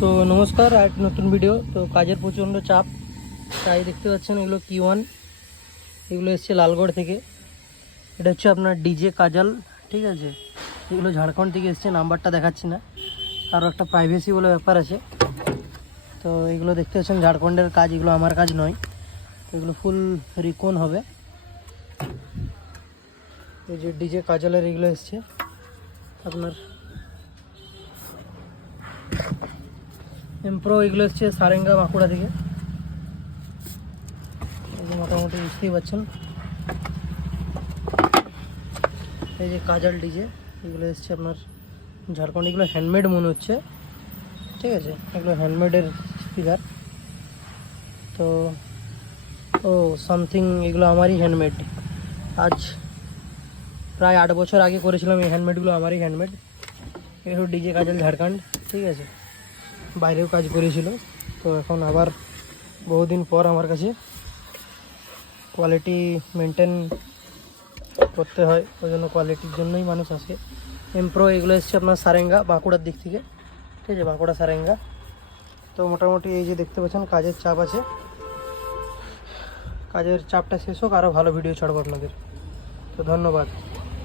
তো নমস্কার, আর নতুন ভিডিও তো কাজের প্রচণ্ড চাপ, তাই দেখতে পাচ্ছেন এগুলো কি ওয়ান এগুলো এসছে লালগড় থেকে। এটা হচ্ছে আপনার ডিজে কাজাল, ঠিক আছে? এগুলো ঝাড়খণ্ড থেকে এসছে, নাম্বারটা দেখাচ্ছি না। আরও একটা প্রাইভেসি বলে ব্যাপার আছে। তো এগুলো দেখতে পাচ্ছেন, ঝাড়খণ্ডের কাজ, এগুলো আমার কাজ নয়। তো এগুলো ফুল রিকন হবে। এই যে ডিজে কাজালের এগুলো এসছে। আপনার এমপ্রো এগুলো এসছে সারেঙ্গা বাঁকুড়া থেকে এই যে মোটামুটি বুঝতেই পারছেন এই যে কাজাল ডিজে এগুলো এসছে আপনার ঝাড়খণ্ড এগুলো হ্যান্ডমেড মনে হচ্ছে ঠিক আছে এগুলো হ্যান্ডমেডের স্পিকার তো ও সামথিং এগুলো আমারই হ্যান্ডমেড আজ প্রায় আট বছর আগে করেছিলাম এই হ্যান্ডমেডগুলো আমারই হ্যান্ডমেড এগুলো ডিজে কাজল ঝাড়খণ্ড ঠিক আছে বাইরেও কাজ করেছিল। তো এখন আবার বহুদিন পর আমার কাছে কোয়ালিটি মেনটেন করতে হয়। ওই জন্য কোয়ালিটির জন্যই মানুষ আসে। এমপ্রো এগুলো এসছে আপনার সারেঙ্গা, বাঁকুড়ার দিক থেকে। ঠিক আছে, বাঁকুড়া সারেঙ্গা। তো মোটামুটি এই যে দেখতে পাচ্ছেন, কাজের চাপ আছে। কাজের চাপটা শেষ হোক আরও ভালো ভিডিও ছাড়বো আপনাদের। তো ধন্যবাদ।